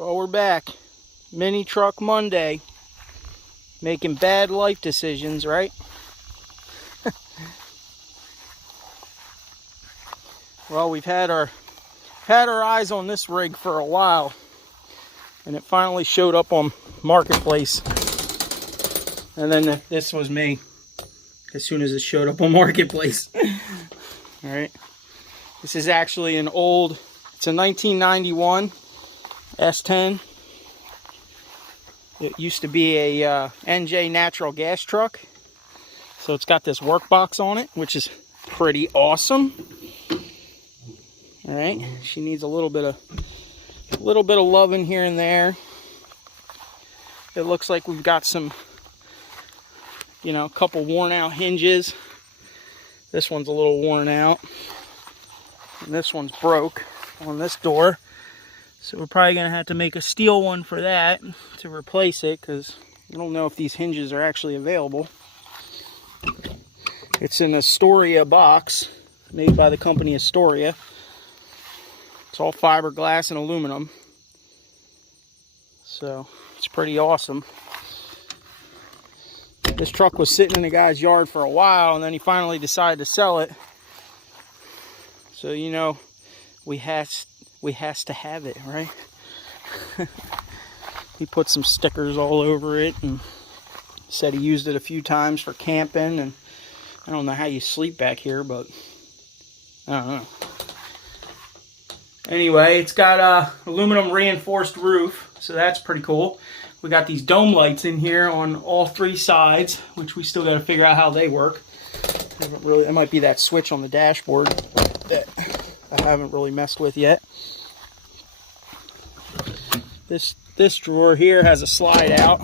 Well, we're back. Mini Truck Monday. Making bad life decisions, right? Well, we've had our eyes on this rig for a while, and it finally showed up on Marketplace. And then this was me as soon as it showed up on Marketplace. All right. This is actually it's a 1991 S10. It used to be a NJ natural gas truck. So it's got this work box on it, which is pretty awesome. All right, she needs a little bit of loving here and there. It looks like we've got some, a couple worn out hinges. This one's a little worn out. And this one's broke on this door. So we're probably going to have to make a steel one for that to replace it, because I don't know if these hinges are actually available. It's an Astoria box made by the company Astoria. It's all fiberglass and aluminum. So it's pretty awesome. This truck was sitting in the guy's yard for a while, and then he finally decided to sell it. So, we has to have it, right? He put some stickers all over it and said he used it a few times for camping, and I don't know how you sleep back here, but I don't know. Anyway, it's got a aluminum reinforced roof, so that's pretty cool. We got these dome lights in here on all three sides, which we still got to figure out how they work. It might be that switch on the dashboard that I haven't really messed with yet. This drawer here has a slide out,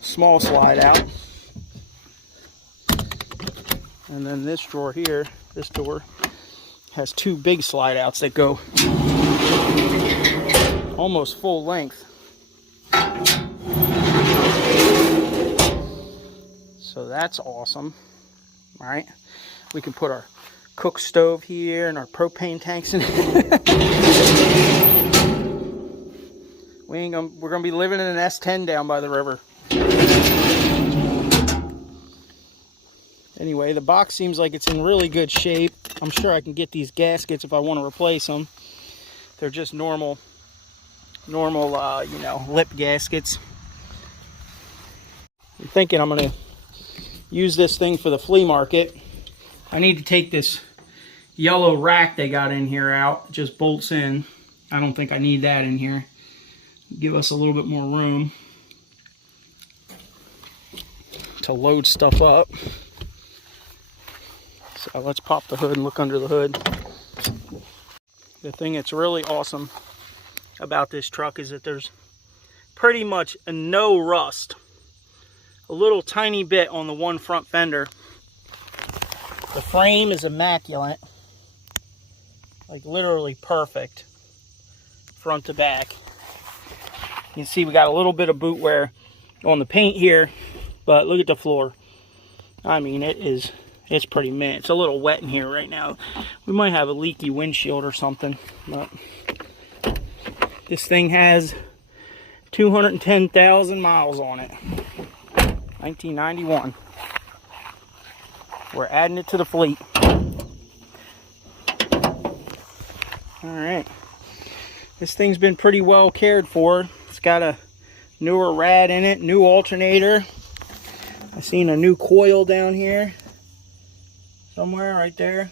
small slide out. And then this drawer here, this door, has two big slide outs that go almost full length. So that's awesome. All right, we can put our cook stove here and our propane tanks in. We're gonna be living in an S10 down by the river. Anyway, the box seems like it's in really good shape. I'm sure I can get these gaskets if I want to replace them. They're just normal, lip gaskets. I'm thinking I'm gonna use this thing for the flea market. I need to take this yellow rack they got in here out. It just bolts in. I don't think I need that in here. Give us a little bit more room to load stuff up. So let's pop the hood and look under the hood. The thing that's really awesome about this truck is that there's pretty much no rust. A little tiny bit on the one front fender. The frame is immaculate. Like literally perfect. Front to back. You can see we got a little bit of boot wear on the paint here, but look at the floor. I mean, it's pretty mint. It's a little wet in here right now. We might have a leaky windshield or something, but this thing has 210,000 miles on it. 1991. We're adding it to the fleet. Alright. This thing's been pretty well cared for. It's got a newer rad in it, new alternator. I seen a new coil down here. Somewhere right there.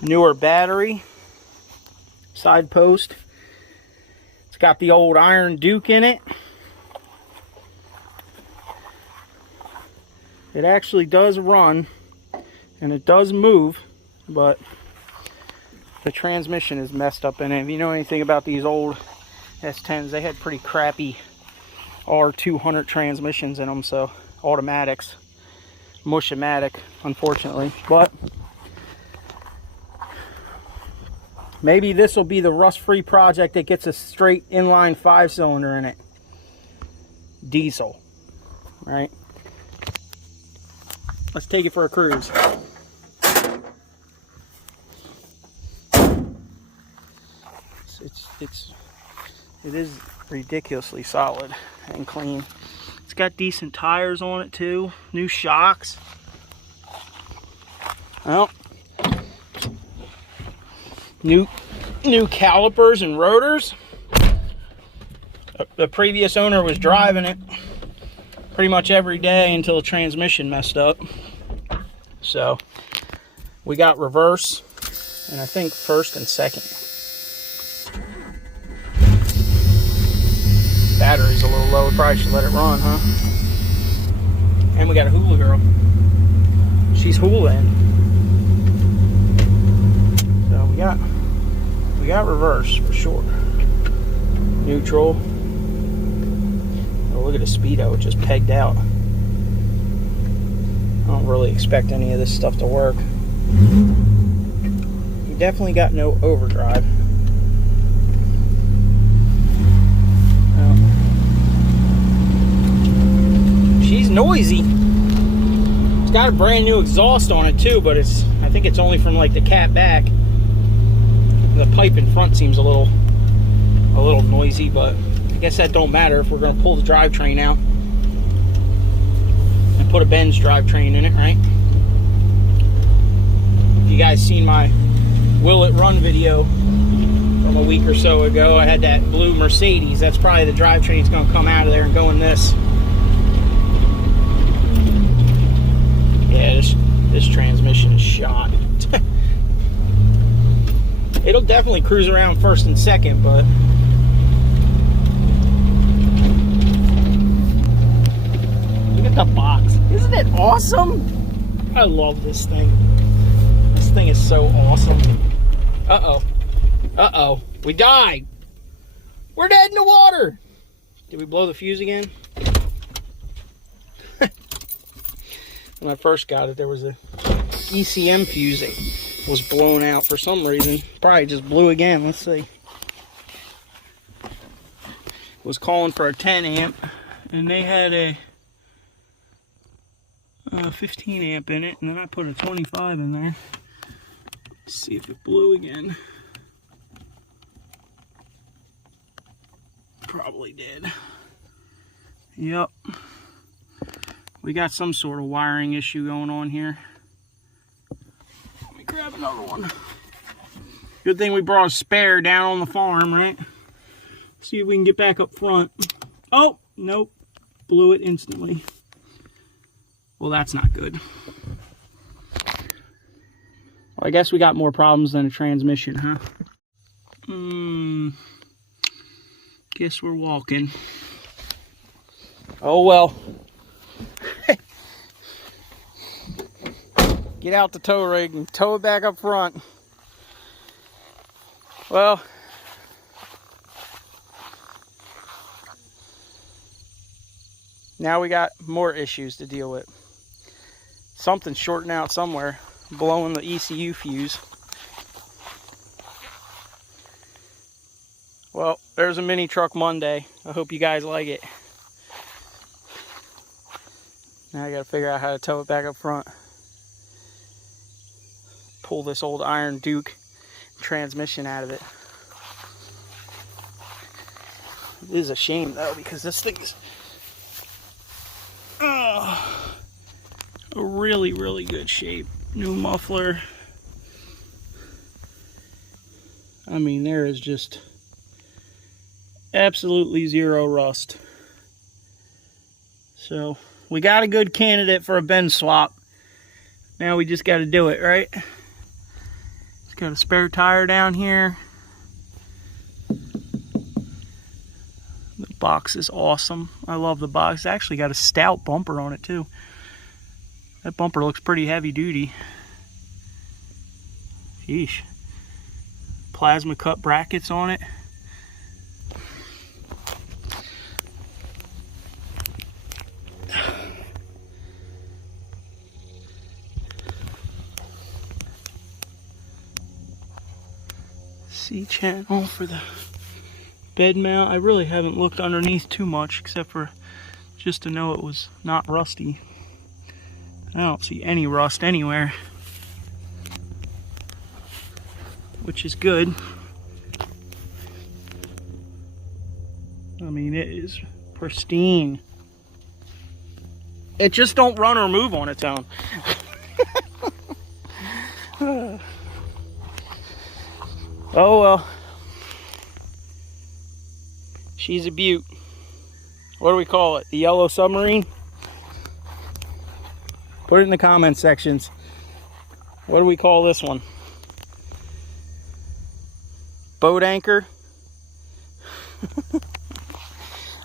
Newer battery. Side post. It's got the old Iron Duke in it. It actually does run and it does move, but the transmission is messed up in it. If you know anything about these old S10s, they had pretty crappy R200 transmissions in them, so automatics. Mush-o-matic, unfortunately, but maybe this will be the rust-free project that gets a straight inline 5-cylinder in it. Diesel, right? Let's take it for a cruise. it is ridiculously solid and clean. It's got decent tires on it too, new shocks. Well, new calipers and rotors. The previous owner was driving it pretty much every day until the transmission messed up. So we got reverse and I think first and second. Battery's a little low, probably should let it run, huh? And we got a hula girl. She's hulaing. So we got reverse for sure. Neutral. Oh, look at the speedo, it just pegged out. I don't really expect any of this stuff to work. We definitely got no overdrive. She's noisy. It's got a brand new exhaust on it too, but I think it's only from like the cat back. The pipe in front seems a little noisy, but I guess that don't matter if we're going to pull the drivetrain out and put a Benz drivetrain in it, right? If you guys seen my Will It Run video from a week or so ago, I had that blue Mercedes. That's probably the drivetrain's going to come out of there and go in this. Yeah, this transmission is shot. It'll definitely cruise around first and second, but look at the box. Isn't it awesome? I love this thing. This thing is so awesome. Uh-oh. Uh-oh. We died. We're dead in the water. Did we blow the fuse again? When I first got it, there was a ECM fuse that was blown out for some reason. Probably just blew again. Let's see. Was calling for a 10 amp, and they had a 15 amp in it, and then I put a 25 in there. Let's see if it blew again. Probably did. Yep. We got some sort of wiring issue going on here. Let me grab another one. Good thing we brought a spare down on the farm, right? See if we can get back up front. Oh, nope. Blew it instantly. Well, that's not good. Well, I guess we got more problems than a transmission, huh? Guess we're walking. Oh, well. Get out the tow rig and tow it back up front. Well, now we got more issues to deal with. Something's shorting out somewhere, blowing the ECU fuse. Well, there's a mini truck Monday. I hope you guys like it. Now I gotta figure out how to tow it back up front. Pull this old Iron Duke transmission out of it. It is a shame though, because this thing's a really, really good shape. New muffler. I mean, there is just absolutely zero rust. So we got a good candidate for a Benz swap. Now we just got to do it, right? It's got a spare tire down here. The box is awesome. I love the box. It's actually got a stout bumper on it too. That bumper looks pretty heavy duty. Sheesh. Plasma cut brackets on it. C-channel for the bed mount. I really haven't looked underneath too much, except for just to know it was not rusty. I don't see any rust anywhere, which is good. I mean, it is pristine. It just don't run or move on its own. Oh well. She's a beaut. What do we call it? The yellow submarine? Put it in the comment sections. What do we call this one? Boat anchor?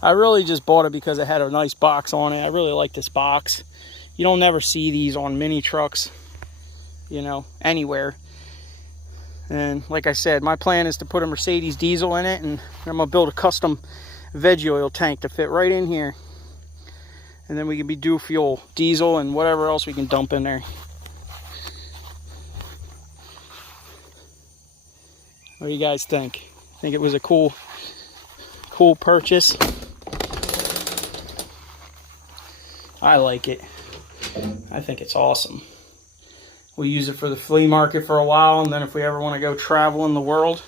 I really just bought it because it had a nice box on it. I really like this box. You don't never see these on mini trucks, you know, anywhere. And like I said, my plan is to put a Mercedes diesel in it, and I'm gonna build a custom veg oil tank to fit right in here. And then we can be dual fuel, diesel and whatever else we can dump in there. What do you guys think? Think it was a cool purchase? I like it. I think it's awesome. We'll use it for the flea market for a while, and then if we ever want to go travel in the world,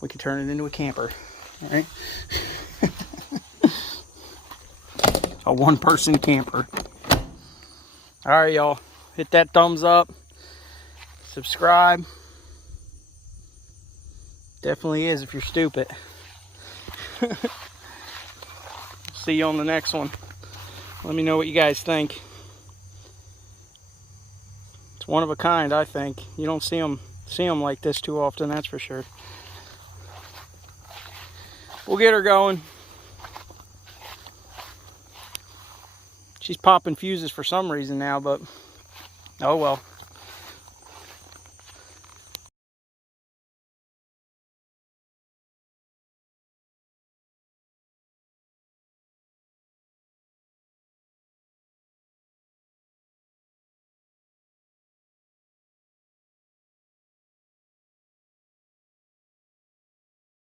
we can turn it into a camper. All right? A one-person camper. All right, y'all. Hit that thumbs up. Subscribe. Definitely is if you're stupid. See you on the next one. Let me know what you guys think. It's one of a kind, I think. You don't see them like this too often, that's for sure. We'll get her going. She's popping fuses for some reason now, but oh well.